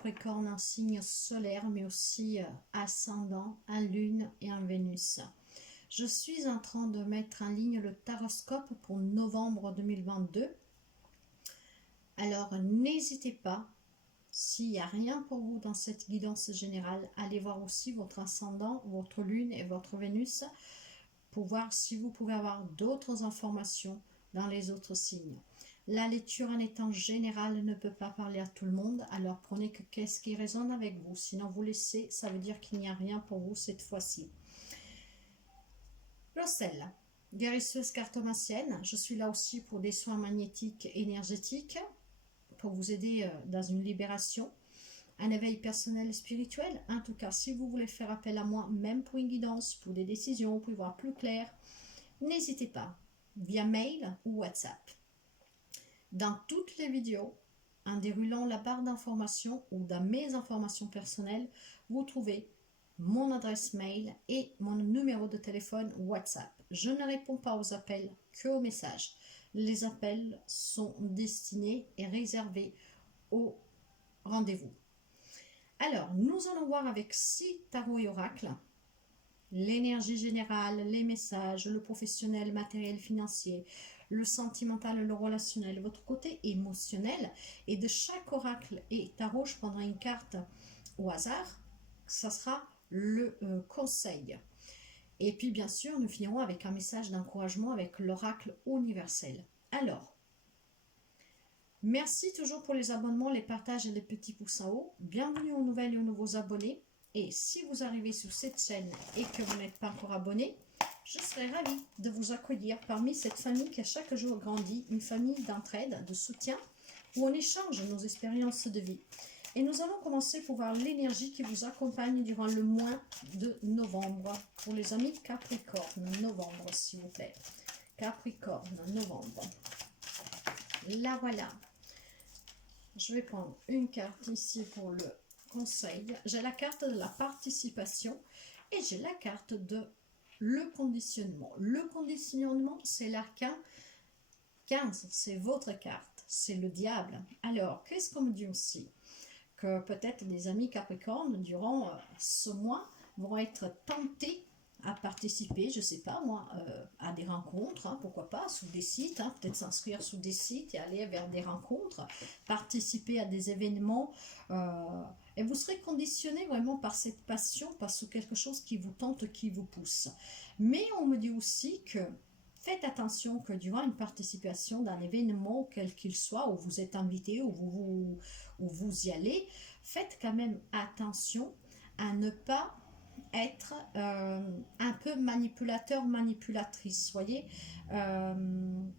Capricorne, un signe solaire, mais aussi ascendant, un Lune et un Vénus. Je suis en train de mettre en ligne le taroscope pour novembre 2022. Alors, n'hésitez pas, s'il n'y a rien pour vous dans cette guidance générale, allez voir aussi votre ascendant, votre Lune et votre Vénus pour voir si vous pouvez avoir d'autres informations dans les autres signes. La lecture en étant générale ne peut pas parler à tout le monde, alors prenez que qu'est-ce qui résonne avec vous. Sinon vous laissez, ça veut dire qu'il n'y a rien pour vous cette fois-ci. Roselle, guérisseuse cartomancienne, je suis là aussi pour des soins magnétiques énergétiques, pour vous aider dans une libération, un éveil personnel et spirituel. En tout cas, si vous voulez faire appel à moi, même pour une guidance, pour des décisions, pour y voir plus clair, n'hésitez pas, via mail ou WhatsApp. Dans toutes les vidéos, en déroulant la barre d'informations ou dans mes informations personnelles, vous trouvez mon adresse mail et mon numéro de téléphone WhatsApp. Je ne réponds pas aux appels, que aux messages. Les appels sont destinés et réservés au rendez-vous. Alors, nous allons voir avec 6 tarots et oracles l'énergie générale, les messages, le professionnel, matériel, financier, le sentimental, le relationnel, votre côté émotionnel. Et de chaque oracle et tarot, je prendrai une carte au hasard. Ça sera le conseil. Et puis, bien sûr, nous finirons avec un message d'encouragement avec l'oracle universel. Alors, merci toujours pour les abonnements, les partages et les petits pouces en haut. Bienvenue aux nouvelles et aux nouveaux abonnés. Et si vous arrivez sur cette chaîne et que vous n'êtes pas encore abonné, je serai ravie de vous accueillir parmi cette famille qui à chaque jour grandit, une famille d'entraide, de soutien, où on échange nos expériences de vie. Et nous allons commencer pour voir l'énergie qui vous accompagne durant le mois de novembre. Pour les amis Capricorne, novembre s'il vous plaît. Capricorne, novembre. Là voilà. Je vais prendre une carte ici pour le conseil. J'ai la carte de la participation et j'ai la carte de le conditionnement. Le conditionnement, c'est l'arcane 15, c'est votre carte, c'est le diable. Alors, qu'est-ce qu'on me dit aussi? Que peut-être des amis Capricorne, durant ce mois, vont être tentés à participer, je ne sais pas moi, à des rencontres, hein, pourquoi pas, sous des sites, hein, peut-être s'inscrire sous des sites et aller vers des rencontres, participer à des événements, et vous serez conditionné vraiment par cette passion, par quelque chose qui vous tente, qui vous pousse. Mais on me dit aussi que faites attention que durant une participation d'un événement, quel qu'il soit, où vous êtes invité, où vous y allez, faites quand même attention à ne pas être un peu manipulateur, manipulatrice, voyez, dans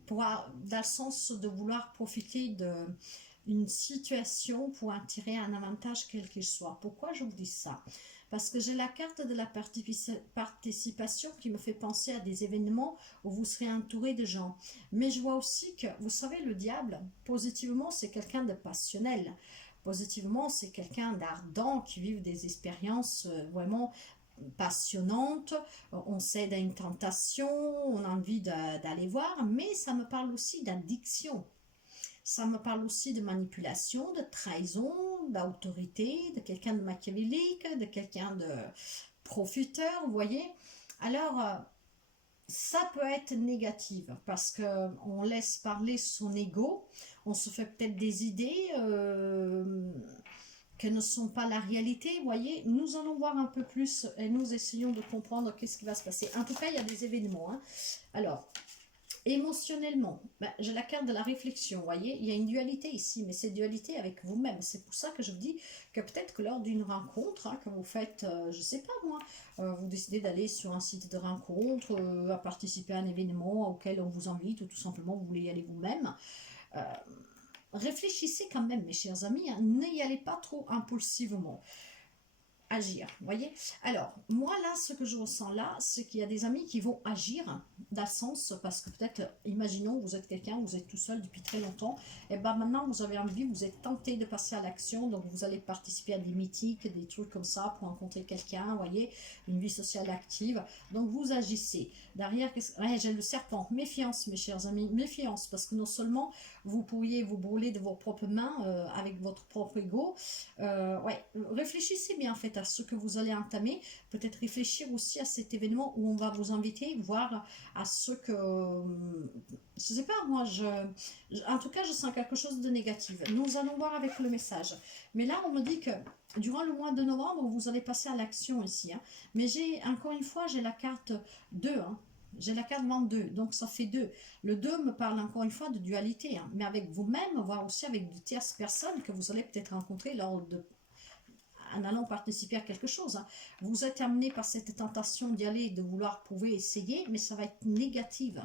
le sens de vouloir profiter d'une situation pour en tirer un avantage quel qu'il soit. Pourquoi je vous dis ça? Parce que j'ai la carte de la participation qui me fait penser à des événements où vous serez entouré de gens. Mais je vois aussi que, vous savez, le diable, positivement, c'est quelqu'un de passionnel. Positivement, c'est quelqu'un d'ardent qui vit des expériences vraiment passionnantes. On cède à une tentation, on a envie d'aller voir, mais ça me parle aussi d'addiction. Ça me parle aussi de manipulation, de trahison, d'autorité, de quelqu'un de machiavélique, de quelqu'un de profiteur, vous voyez. Alors, ça peut être négatif parce qu'on laisse parler son ego, on se fait peut-être des idées que ne sont pas la réalité, vous voyez. Nous allons voir un peu plus et nous essayons de comprendre qu'est-ce qui va se passer. En tout cas, il y a des événements. Hein. Alors, émotionnellement, j'ai la carte de la réflexion, vous voyez, il y a une dualité ici, mais c'est dualité avec vous-même. C'est pour ça que je vous dis que peut-être que lors d'une rencontre, hein, que vous faites, je ne sais pas moi, vous décidez d'aller sur un site de rencontre, à participer à un événement auquel on vous invite, ou tout simplement vous voulez y aller vous-même, réfléchissez quand même, mes chers amis, hein, n'y allez pas trop impulsivement. agir, vous voyez. Alors, moi là, ce que je ressens là, c'est qu'il y a des amis qui vont agir, dans le sens, parce que peut-être, imaginons, vous êtes quelqu'un, vous êtes tout seul depuis très longtemps, et ben maintenant, vous avez envie, vous êtes tenté de passer à l'action, donc vous allez participer à des meetings, des trucs comme ça, pour rencontrer quelqu'un, vous voyez, une vie sociale active, donc vous agissez. Derrière, ouais, j'ai le serpent, méfiance, mes chers amis, méfiance, parce que non seulement vous pourriez vous brûler de vos propres mains, avec votre propre ego, ouais, réfléchissez bien en fait à ce que vous allez entamer, peut-être réfléchir aussi à cet événement où on va vous inviter, voir à ce que, je sais pas, moi, en tout cas, je sens quelque chose de négatif. Nous allons voir avec le message. Mais là, on me dit que durant le mois de novembre, vous allez passer à l'action ici. Hein. Mais j'ai, encore une fois, j'ai la carte 2, hein. J'ai la carte 22, donc ça fait 2. Le 2 me parle encore une fois de dualité, hein, mais avec vous-même, voire aussi avec de tierces personnes que vous allez peut-être rencontrer en allant participer à quelque chose. Hein. Vous êtes amené par cette tentation d'y aller, de vouloir prouver, essayer, mais ça va être négative.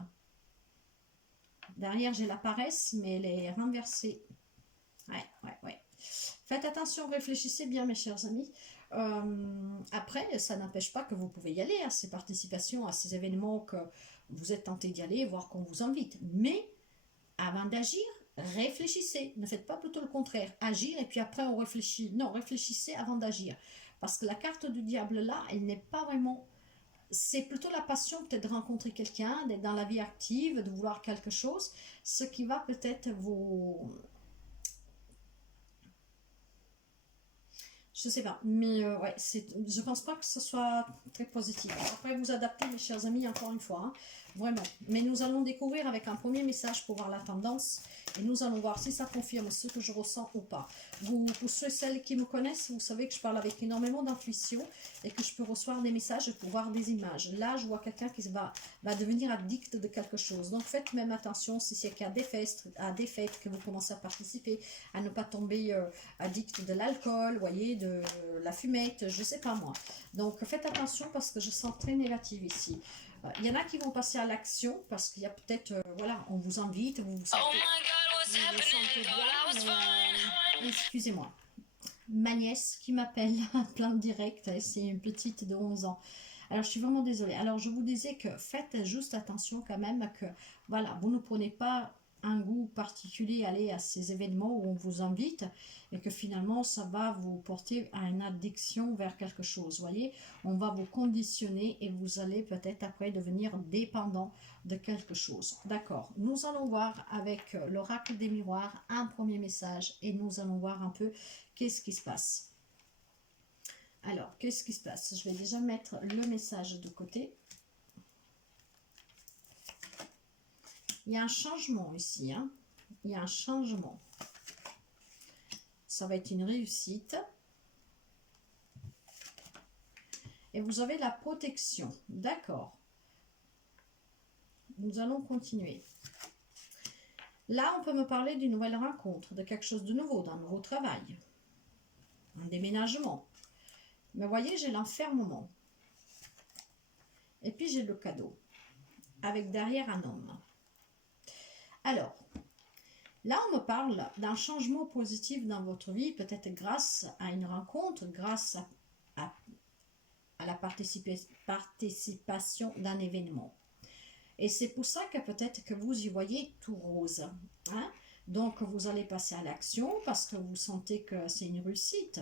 Derrière, j'ai la paresse, mais elle est renversée. Ouais. Faites attention, réfléchissez bien, mes chers amis. Après, ça n'empêche pas que vous pouvez y aller à ces participations, à ces événements que vous êtes tenté d'y aller, voir qu'on vous invite. Mais avant d'agir, réfléchissez. Ne faites pas plutôt le contraire. Agir et puis après on réfléchit. Non, réfléchissez avant d'agir. Parce que la carte du diable là, elle n'est pas vraiment... C'est plutôt la passion peut-être de rencontrer quelqu'un, d'être dans la vie active, de vouloir quelque chose. Ce qui va peut-être vous... Je sais pas, mais ouais, je pense pas que ce soit très positif. Après, vous adaptez, mes chers amis, encore une fois, hein, vraiment. Mais nous allons découvrir avec un premier message pour voir la tendance et nous allons voir si ça confirme ce que je ressens ou pas. Pour ceux et celles qui me connaissent, vous savez que je parle avec énormément d'intuition et que je peux recevoir des messages pour voir des images. Là, je vois quelqu'un qui va devenir addict de quelque chose. Donc, faites même attention si c'est qu'à des fêtes que vous commencez à participer, à ne pas tomber addict de l'alcool, voyez, de la fumette, je sais pas moi. Donc, faites attention parce que je sens très négative ici. Il y en a qui vont passer à l'action parce qu'il y a peut-être, voilà, on vous invite, vous vous sentez bien, excusez-moi. Ma nièce qui m'appelle plein de direct, c'est une petite de 11 ans. Alors, je suis vraiment désolée. Alors, je vous disais que faites juste attention quand même que, voilà, vous ne prenez pas un goût particulier à aller à ces événements où on vous invite et que finalement, ça va vous porter à une addiction vers quelque chose, voyez. On va vous conditionner et vous allez peut-être après devenir dépendant de quelque chose. D'accord. Nous allons voir avec l'oracle des miroirs un premier message et nous allons voir un peu qu'est-ce qui se passe. Alors, qu'est-ce qui se passe? Je vais déjà mettre le message de côté. Il y a un changement ici. Hein. Il y a un changement. Ça va être une réussite. Et vous avez la protection. D'accord. Nous allons continuer. Là, on peut me parler d'une nouvelle rencontre, de quelque chose de nouveau, d'un nouveau travail. Un déménagement. Mais vous voyez, j'ai l'enfermement. Et puis, j'ai le cadeau. Avec derrière un homme. Alors, là, on me parle d'un changement positif dans votre vie, peut-être grâce à une rencontre, grâce à la participation d'un événement. Et c'est pour ça que peut-être que vous y voyez tout rose. Hein? Donc, vous allez passer à l'action parce que vous sentez que c'est une réussite.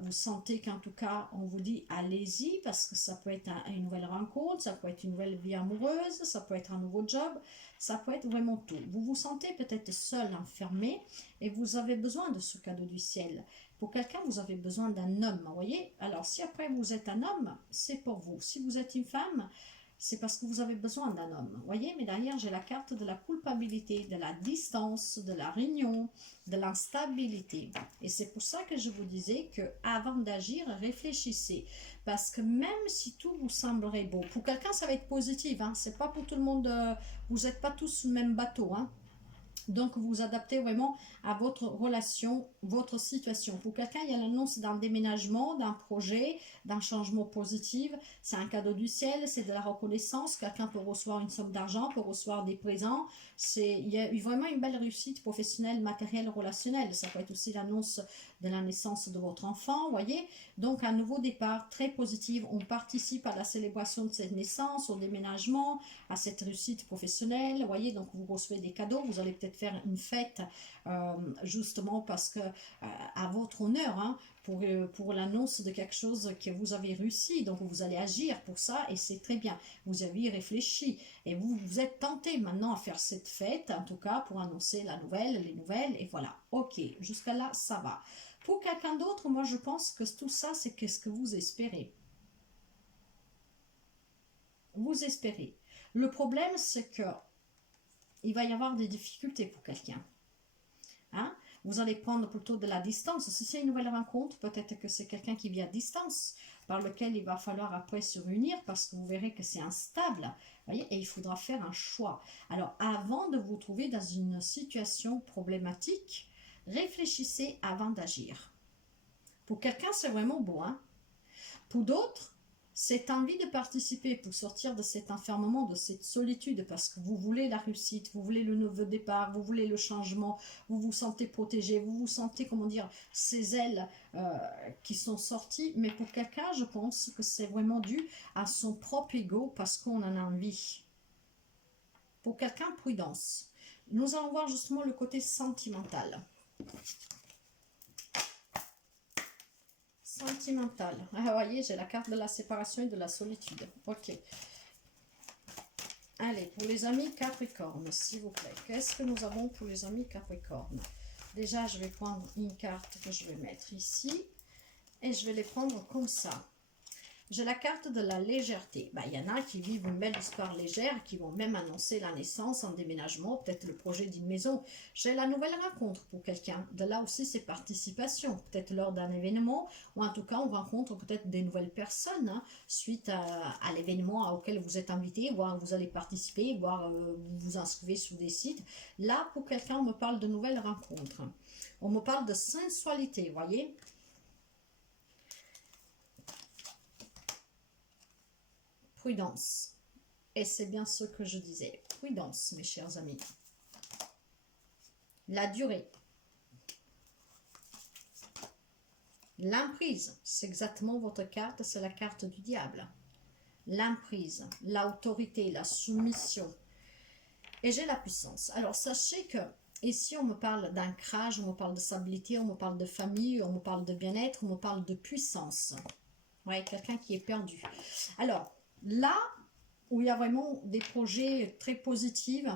Vous sentez qu'en tout cas, on vous dit allez-y parce que ça peut être une nouvelle rencontre, ça peut être une nouvelle vie amoureuse, ça peut être un nouveau job, ça peut être vraiment tout. Vous vous sentez peut-être seul, enfermé et vous avez besoin de ce cadeau du ciel. Pour quelqu'un, vous avez besoin d'un homme, vous voyez. Alors, si après vous êtes un homme, c'est pour vous. Si vous êtes une femme, c'est parce que vous avez besoin d'un homme. Vous voyez, mais derrière, j'ai la carte de la culpabilité, de la distance, de la réunion, de l'instabilité. Et c'est pour ça que je vous disais que avant d'agir, réfléchissez. Parce que même si tout vous semblerait beau, pour quelqu'un, ça va être positif. Hein, c'est pas pour tout le monde, vous n'êtes pas tous sur le même bateau. Hein. Donc, vous vous adaptez vraiment à votre relation, votre situation. Pour quelqu'un, il y a l'annonce d'un déménagement, d'un projet, d'un changement positif. C'est un cadeau du ciel, c'est de la reconnaissance. Quelqu'un peut recevoir une somme d'argent, peut recevoir des présents. Il y a eu vraiment une belle réussite professionnelle, matérielle, relationnelle. Ça peut être aussi l'annonce de la naissance de votre enfant, vous voyez. Donc, un nouveau départ très positif. On participe à la célébration de cette naissance, au déménagement, à cette réussite professionnelle, vous voyez. Donc, vous recevez des cadeaux. Vous allez peut-être faire une fête justement parce que à votre honneur, hein, pour l'annonce de quelque chose que vous avez réussi. Donc, vous allez agir pour ça et c'est très bien. Vous avez réfléchi et vous êtes tenté maintenant à faire cette fête, en tout cas pour annoncer la nouvelle, les nouvelles et voilà. Ok, jusqu'à là, ça va. Pour quelqu'un d'autre, moi je pense que tout ça, c'est qu'est-ce que vous espérez. Vous espérez. Le problème, c'est que il va y avoir des difficultés pour quelqu'un. Hein? Vous allez prendre plutôt de la distance. Si c'est une nouvelle rencontre, peut-être que c'est quelqu'un qui vit à distance, par lequel il va falloir après se réunir, parce que vous verrez que c'est instable. Voyez, et il faudra faire un choix. Alors, avant de vous trouver dans une situation problématique, réfléchissez avant d'agir. Pour quelqu'un, c'est vraiment beau. Hein? Pour d'autres, cette envie de participer pour sortir de cet enfermement, de cette solitude, parce que vous voulez la réussite, vous voulez le nouveau départ, vous voulez le changement, vous vous sentez protégé, vous vous sentez, comment dire, ces ailes qui sont sorties. Mais pour quelqu'un, je pense que c'est vraiment dû à son propre ego parce qu'on en a envie. Pour quelqu'un, prudence. Nous allons voir justement le côté sentimental. Sentimental. Ah, vous voyez, j'ai la carte de la séparation et de la solitude. Ok. Allez, pour les amis Capricorne, s'il vous plaît. Qu'est-ce que nous avons pour les amis Capricorne? Déjà, je vais prendre une carte que je vais mettre ici. Et je vais les prendre comme ça. J'ai la carte de la légèreté. Il y en a qui vivent une belle histoire légère, qui vont même annoncer la naissance, un déménagement, peut-être le projet d'une maison. J'ai la nouvelle rencontre pour quelqu'un. De là aussi, c'est participation. Peut-être lors d'un événement, ou en tout cas, on rencontre peut-être des nouvelles personnes hein, suite à l'événement auquel vous êtes invité, voire vous allez participer, voire vous vous inscrivez sur des sites. Là, pour quelqu'un, on me parle de nouvelles rencontres. On me parle de sensualité, vous voyez. Prudence. Et c'est bien ce que je disais. Prudence, mes chers amis. La durée. L'emprise. C'est exactement votre carte. C'est la carte du diable. L'emprise, l'autorité, la soumission. Et j'ai la puissance. Alors, sachez que ici, on me parle d'ancrage, on me parle de stabilité, on me parle de famille, on me parle de bien-être, on me parle de puissance. Ouais, quelqu'un qui est perdu. Alors, là où il y a vraiment des projets très positifs,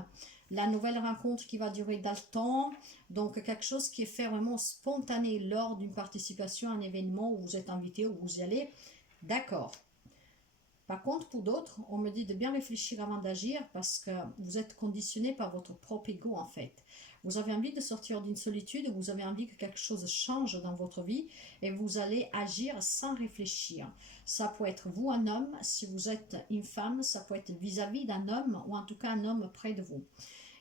la nouvelle rencontre qui va durer dans le temps, donc quelque chose qui est fait vraiment spontané lors d'une participation à un événement où vous êtes invité, où vous y allez, d'accord. Par contre, pour d'autres, on me dit de bien réfléchir avant d'agir parce que vous êtes conditionné par votre propre ego en fait. Vous avez envie de sortir d'une solitude, vous avez envie que quelque chose change dans votre vie et vous allez agir sans réfléchir. Ça peut être vous, un homme, si vous êtes une femme, ça peut être vis-à-vis d'un homme ou en tout cas un homme près de vous.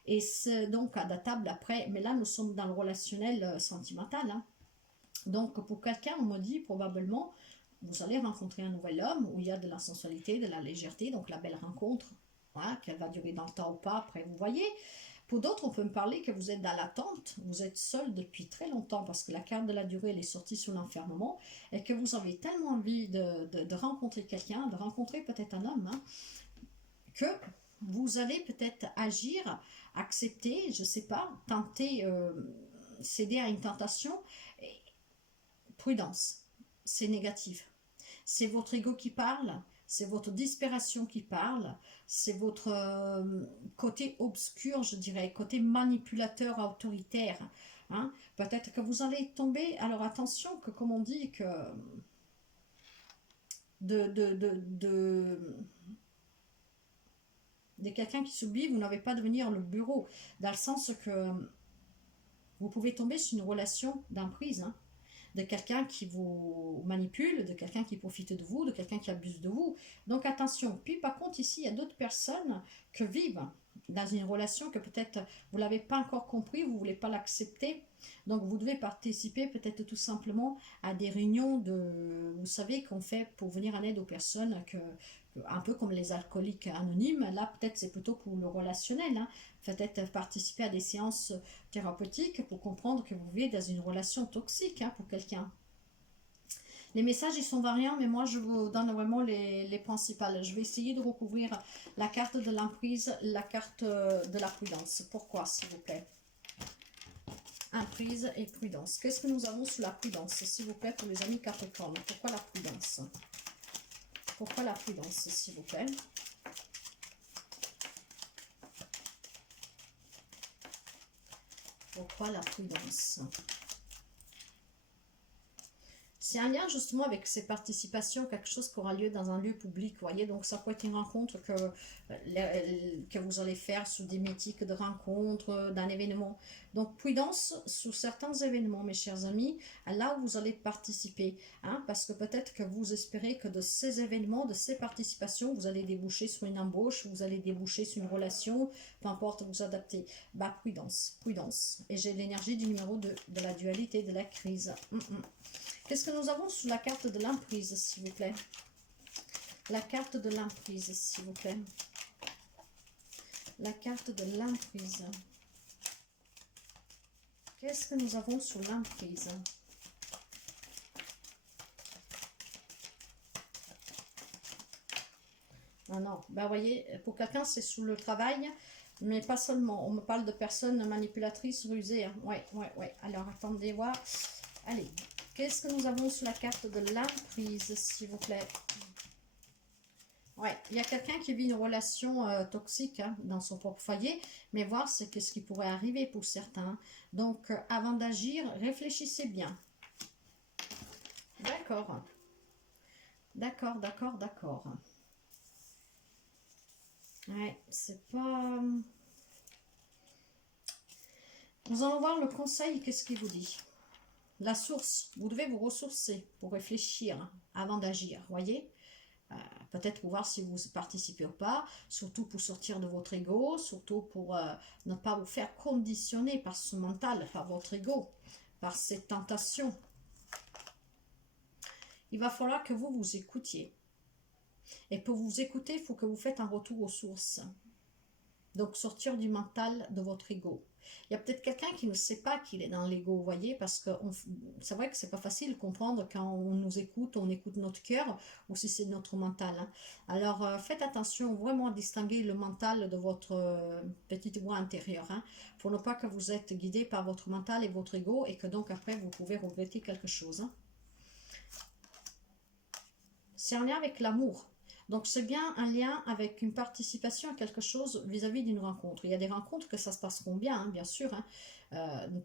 Et c'est donc adaptable après, mais là nous sommes dans le relationnel sentimental. Hein. Donc pour quelqu'un, on me dit probablement, vous allez rencontrer un nouvel homme où il y a de la sensualité, de la légèreté, donc la belle rencontre, hein, qu'elle va durer dans le temps ou pas, après vous voyez. Pour d'autres, on peut me parler que vous êtes dans l'attente, vous êtes seul depuis très longtemps parce que la carte de la durée elle est sortie sur l'enfermement et que vous avez tellement envie de rencontrer quelqu'un, de rencontrer peut-être un homme, hein, que vous allez peut-être agir, accepter, je ne sais pas, tenter, céder à une tentation. Et prudence, c'est négatif. C'est votre ego qui parle, c'est votre disparition qui parle, c'est votre côté obscur, je dirais, côté manipulateur autoritaire. Hein. Peut-être que vous allez tomber, alors attention, que comme on dit, que de quelqu'un qui s'oublie, vous n'avez pas de devenir le bureau, dans le sens que vous pouvez tomber sur une relation d'emprise, hein. De quelqu'un qui vous manipule, de quelqu'un qui profite de vous, de quelqu'un qui abuse de vous. Donc attention. Puis par contre ici, il y a d'autres personnes qui vivent dans une relation que peut-être vous ne l'avez pas encore compris, vous ne voulez pas l'accepter. Donc vous devez participer peut-être tout simplement à des réunions vous savez, qu'on fait pour venir en aide aux personnes un peu comme les alcooliques anonymes. Là peut-être c'est plutôt pour le relationnel, hein. Peut-être participer à des séances thérapeutiques pour comprendre que vous vivez dans une relation toxique, hein, pour quelqu'un. Les messages, ils sont variants, mais moi, je vous donne vraiment les principales. Je vais essayer de recouvrir la carte de l'emprise, la carte de la prudence. Pourquoi, s'il vous plaît? Emprise et prudence. Qu'est-ce que nous avons sous la prudence, s'il vous plaît, pour les amis Capricorne? Pourquoi la prudence? Pourquoi la prudence, s'il vous plaît? Pourquoi la prudence? C'est un lien justement avec ces participations, quelque chose qui aura lieu dans un lieu public, vous voyez. Donc ça peut être une rencontre que vous allez faire sous des mythiques de rencontres, d'un événement. Donc prudence sous certains événements, mes chers amis, là où vous allez participer. Hein, parce que peut-être que vous espérez que de ces événements, de ces participations, vous allez déboucher sur une embauche, vous allez déboucher sur une relation, peu importe, vous adaptez. Bah prudence, prudence. Et j'ai l'énergie du numéro 2, de la dualité, de la crise. Qu'est-ce que nous avons sous la carte de l'emprise, s'il vous plaît? La carte de l'emprise, s'il vous plaît. La carte de l'emprise. Qu'est-ce que nous avons sous l'emprise? Ah non, ben voyez, pour quelqu'un c'est sous le travail, mais pas seulement. On me parle de personnes manipulatrices, rusées. Hein. Ouais. Alors attendez voir. Allez. Qu'est-ce que nous avons sous la carte de l'emprise, s'il vous plaît? Ouais, il y a quelqu'un qui vit une relation toxique, hein, dans son propre foyer, mais voir c'est qu'est-ce qui pourrait arriver pour certains. Donc, avant d'agir, réfléchissez bien. D'accord. D'accord. Ouais, c'est pas... Nous allons voir le conseil, qu'est-ce qu'il vous dit? La source, vous devez vous ressourcer pour réfléchir avant d'agir, voyez. Peut-être pour voir si vous participez ou pas, surtout pour sortir de votre ego, surtout pour ne pas vous faire conditionner par ce mental, par votre ego, par ces tentations. Il va falloir que vous vous écoutiez. Et pour vous écouter, il faut que vous faites un retour aux sources. Donc sortir du mental de votre ego. Il y a peut-être quelqu'un qui ne sait pas qu'il est dans l'ego, vous voyez, parce que c'est vrai que c'est pas facile de comprendre quand on nous écoute, on écoute notre cœur, ou si c'est notre mental. Hein. Alors faites attention vraiment à distinguer le mental de votre petite voix intérieure, hein, pour ne pas que vous êtes guidé par votre mental et votre ego, et que donc après vous pouvez regretter quelque chose. Hein. C'est un lien avec l'amour. Donc, c'est bien un lien avec une participation à quelque chose vis-à-vis d'une rencontre. Il y a des rencontres que ça se passeront bien, hein, bien sûr. Hein.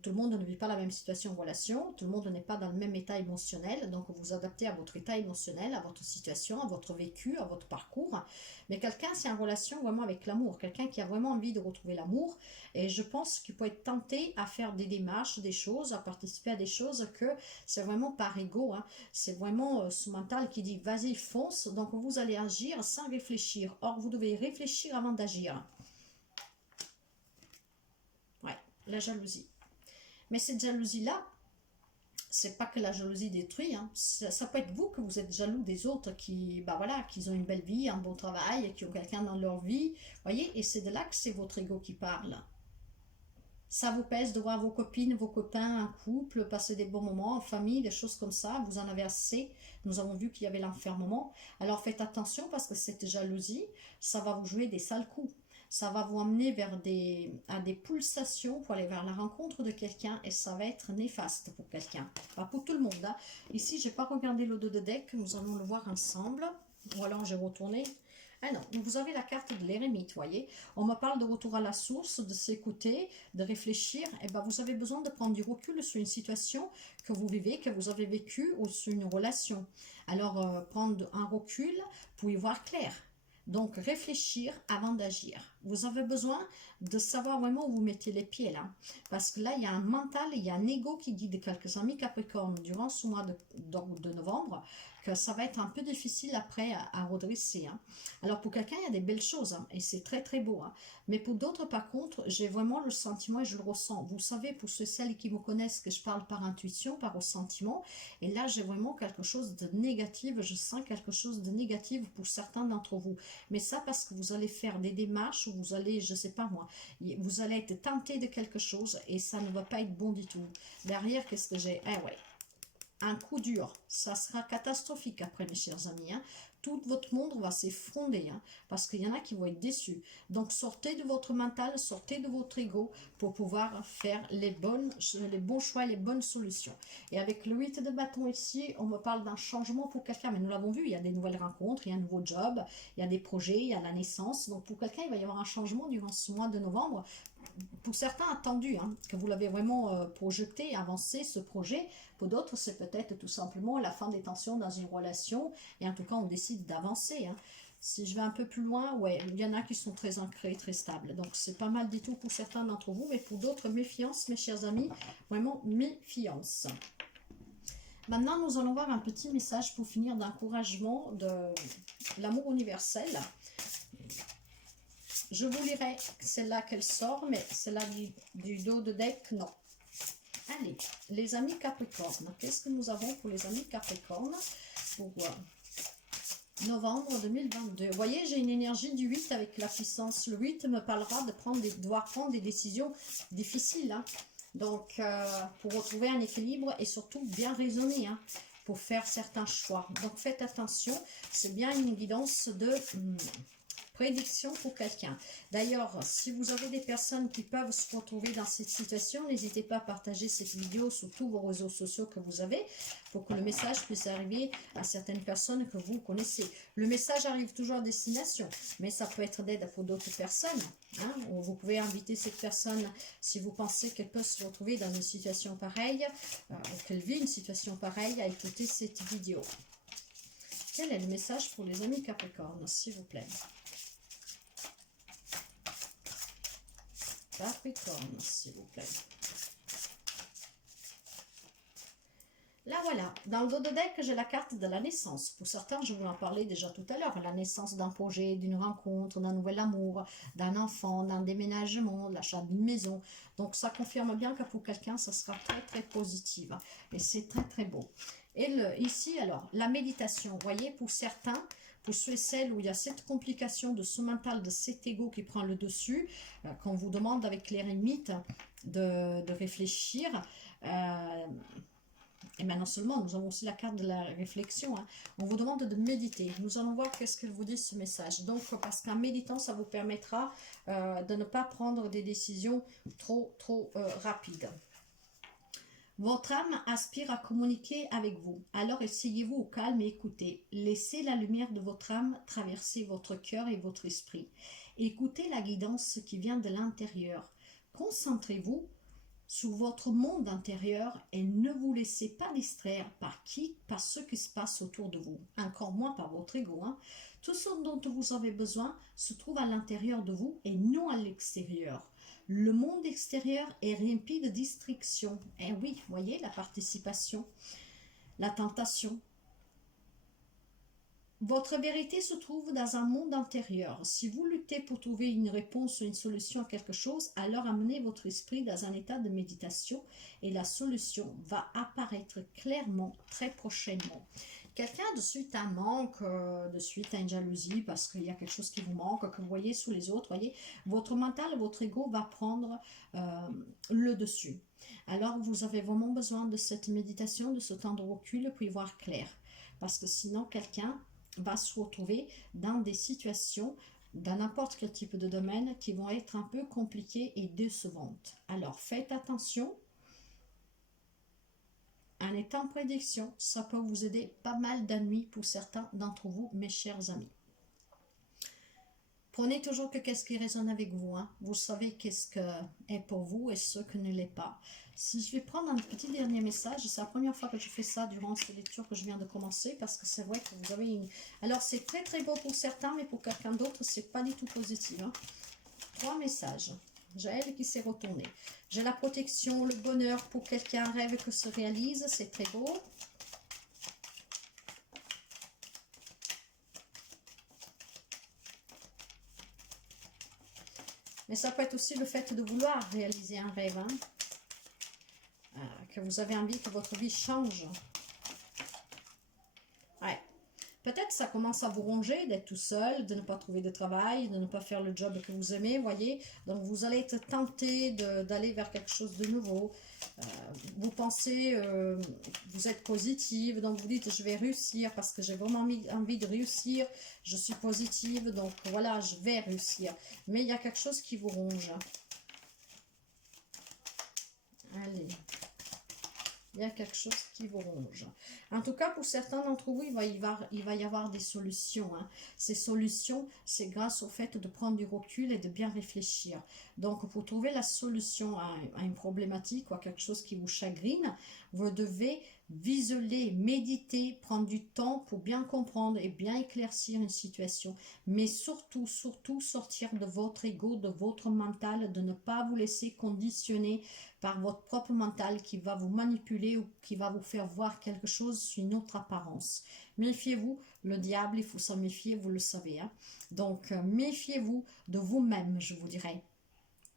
Tout le monde ne vit pas la même situation en relation. Tout le monde n'est pas dans le même état émotionnel. Donc, vous adaptez à votre état émotionnel, à votre situation, à votre vécu, à votre parcours. Mais quelqu'un, c'est en relation vraiment avec l'amour. Quelqu'un qui a vraiment envie de retrouver l'amour. Et je pense qu'il peut être tenté à faire des démarches, des choses, à participer à des choses que c'est vraiment par ego. Hein. C'est vraiment ce mental qui dit, vas-y, fonce. Donc, vous allez agir sans réfléchir. Or, vous devez réfléchir avant d'agir. Ouais, la jalousie. Mais cette jalousie-là, c'est pas que la jalousie détruit. Hein. Ça peut être vous que vous êtes jaloux des autres qui, bah voilà, qui ont une belle vie, un bon travail, qui ont quelqu'un dans leur vie. Voyez, et c'est de là que c'est votre ego qui parle. Ça vous pèse de voir vos copines, vos copains, un couple, passer des bons moments en famille, des choses comme ça. Vous en avez assez. Nous avons vu qu'il y avait l'enfermement. Alors faites attention parce que cette jalousie, ça va vous jouer des sales coups. Ça va vous amener vers à des pulsations pour aller vers la rencontre de quelqu'un et ça va être néfaste pour quelqu'un. Pas pour tout le monde. Hein. Ici, je n'ai pas regardé le dos de deck. Nous allons le voir ensemble. Ou alors j'ai retourné. Ah non, vous avez la carte de l'éremite, voyez. On me parle de retour à la source, de s'écouter, de réfléchir. Et ben vous avez besoin de prendre du recul sur une situation que vous vivez, que vous avez vécue ou sur une relation. Alors, prendre un recul pour y voir clair. Donc, réfléchir avant d'agir. Vous avez besoin de savoir vraiment où vous mettez les pieds là. Parce que là, il y a un mental, il y a un ego qui guide quelques amis Capricorne durant ce mois de novembre, que ça va être un peu difficile après à redresser. Hein. Alors pour quelqu'un, il y a des belles choses hein, et c'est très très beau. Hein. Mais pour d'autres, par contre, j'ai vraiment le sentiment et je le ressens. Vous savez, pour ceux et celles qui me connaissent, que je parle par intuition, par ressentiment. Et là, j'ai vraiment quelque chose de négatif. Je sens quelque chose de négatif pour certains d'entre vous. Mais ça, parce que vous allez faire des démarches, ou vous allez, je sais pas moi, vous allez être tenté de quelque chose et ça ne va pas être bon du tout. Derrière, qu'est-ce que j'ai? Ah ouais. Un coup dur, ça sera catastrophique après mes chers amis, hein. Tout votre monde va s'effondrer, hein, parce qu'il y en a qui vont être déçus. Donc sortez de votre mental, sortez de votre ego pour pouvoir faire les bons choix et les bonnes solutions. Et avec le 8 de bâton ici, on me parle d'un changement pour quelqu'un, mais nous l'avons vu, il y a des nouvelles rencontres, il y a un nouveau job, il y a des projets, il y a la naissance. Donc pour quelqu'un, il va y avoir un changement durant ce mois de novembre. Pour certains attendu, hein, que vous l'avez vraiment projeté, avancé ce projet. Pour d'autres, c'est peut-être tout simplement la fin des tensions dans une relation. Et en tout cas, on décide d'avancer. Hein. Si je vais un peu plus loin, ouais, il y en a qui sont très ancrés, très stables. Donc, c'est pas mal du tout pour certains d'entre vous. Mais pour d'autres, méfiance, mes chers amis. Vraiment, méfiance. Maintenant, nous allons voir un petit message pour finir d'encouragement de l'amour universel. Je vous lirai celle-là qu'elle sort, mais celle-là du dos de deck, non. Allez, les amis Capricorne. Qu'est-ce que nous avons pour les amis Capricorne pour novembre 2022? Vous voyez, j'ai une énergie du 8 avec la puissance. Le 8 me parlera de devoir prendre des décisions difficiles. Hein. Donc, pour retrouver un équilibre et surtout bien raisonner, hein, pour faire certains choix. Donc, faites attention. C'est bien une guidance de... prédiction pour quelqu'un. D'ailleurs, si vous avez des personnes qui peuvent se retrouver dans cette situation, n'hésitez pas à partager cette vidéo sur tous vos réseaux sociaux que vous avez pour que le message puisse arriver à certaines personnes que vous connaissez. Le message arrive toujours à destination, mais ça peut être d'aide pour d'autres personnes. Hein. Vous pouvez inviter cette personne si vous pensez qu'elle peut se retrouver dans une situation pareille, ou qu'elle vit une situation pareille, à écouter cette vidéo. Quel est le message pour les amis Capricorne, s'il vous plaît? Capricorne, s'il vous plaît. Là, voilà. Dans le dos de deck, j'ai la carte de la naissance. Pour certains, je vous en parlais déjà tout à l'heure. La naissance d'un projet, d'une rencontre, d'un nouvel amour, d'un enfant, d'un déménagement, de l'achat d'une maison. Donc, ça confirme bien que pour quelqu'un, ça sera très, très positif. Et c'est très, très beau. Et ici, alors, la méditation. Vous voyez, pour certains... Pour ceux et celles où il y a cette complication de ce mental, de cet ego qui prend le dessus, qu'on vous demande avec les limites de réfléchir. Et maintenant seulement, nous avons aussi la carte de la réflexion. Hein. On vous demande de méditer. Nous allons voir qu'est-ce que vous dit ce message. Donc, parce qu'en méditant, ça vous permettra de ne pas prendre des décisions trop rapides. Votre âme aspire à communiquer avec vous. Alors essayez-vous au calme et écoutez. Laissez la lumière de votre âme traverser votre cœur et votre esprit. Écoutez la guidance qui vient de l'intérieur. Concentrez-vous sur votre monde intérieur et ne vous laissez pas distraire par ce qui se passe autour de vous. Encore moins par votre ego. Hein. Tout ce dont vous avez besoin se trouve à l'intérieur de vous et non à l'extérieur. Le monde extérieur est rempli de distractions. Eh oui, vous voyez, la participation, la tentation. Votre vérité se trouve dans un monde intérieur. Si vous luttez pour trouver une réponse ou une solution à quelque chose, alors amenez votre esprit dans un état de méditation et la solution va apparaître clairement très prochainement. Quelqu'un de suite a un manque, de suite a une jalousie parce qu'il y a quelque chose qui vous manque, que vous voyez sous les autres, voyez, votre mental, votre ego va prendre le dessus. Alors vous avez vraiment besoin de cette méditation, de ce temps de recul pour y voir clair. Parce que sinon quelqu'un va se retrouver dans des situations, dans n'importe quel type de domaine, qui vont être un peu compliquées et décevantes. Alors faites attention. En étant en prédiction, ça peut vous aider pas mal d'ennuis pour certains d'entre vous, mes chers amis. Prenez toujours que qu'est-ce qui résonne avec vous. Hein. Vous savez qu'est-ce que est pour vous et ce que ne l'est pas. Si je vais prendre un petit dernier message, c'est la première fois que je fais ça durant cette lecture que je viens de commencer, parce que c'est vrai que vous avez une... Alors c'est très très beau pour certains, mais pour quelqu'un d'autre, c'est pas du tout positif. Hein. 3 messages. J'ai elle qui s'est retournée. J'ai la protection, le bonheur pour quelqu'un, un rêve que se réalise. C'est très beau. Mais ça peut être aussi le fait de vouloir réaliser un rêve. Hein? Que vous avez envie que votre vie change. Ouais. Peut-être ça commence à vous ronger d'être tout seul, de ne pas trouver de travail, de ne pas faire le job que vous aimez, voyez. Donc vous allez être tenté d'aller vers quelque chose de nouveau. Vous pensez, vous êtes positive, donc vous dites je vais réussir parce que j'ai vraiment envie de réussir. Je suis positive, donc voilà, je vais réussir. Mais il y a quelque chose qui vous ronge. Allez. Il y a quelque chose qui vous ronge. En tout cas, pour certains d'entre vous, il va y avoir des solutions. Hein. Ces solutions, c'est grâce au fait de prendre du recul et de bien réfléchir. Donc, pour trouver la solution à une problématique ou à quelque chose qui vous chagrine, vous devez visualiser, méditer, prendre du temps pour bien comprendre et bien éclaircir une situation. Mais surtout, surtout, sortir de votre ego, de votre mental, de ne pas vous laisser conditionner par votre propre mental qui va vous manipuler ou qui va vous faire voir quelque chose sous une autre apparence. Méfiez-vous, le diable, il faut s'en méfier, vous le savez. Hein. Donc, méfiez-vous de vous-même, je vous dirais,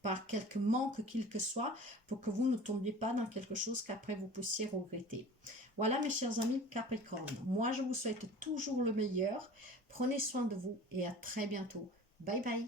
par quelque manque qu'il que soit, pour que vous ne tombiez pas dans quelque chose qu'après vous puissiez regretter. Voilà mes chers amis Capricorne, moi je vous souhaite toujours le meilleur, prenez soin de vous et à très bientôt. Bye bye.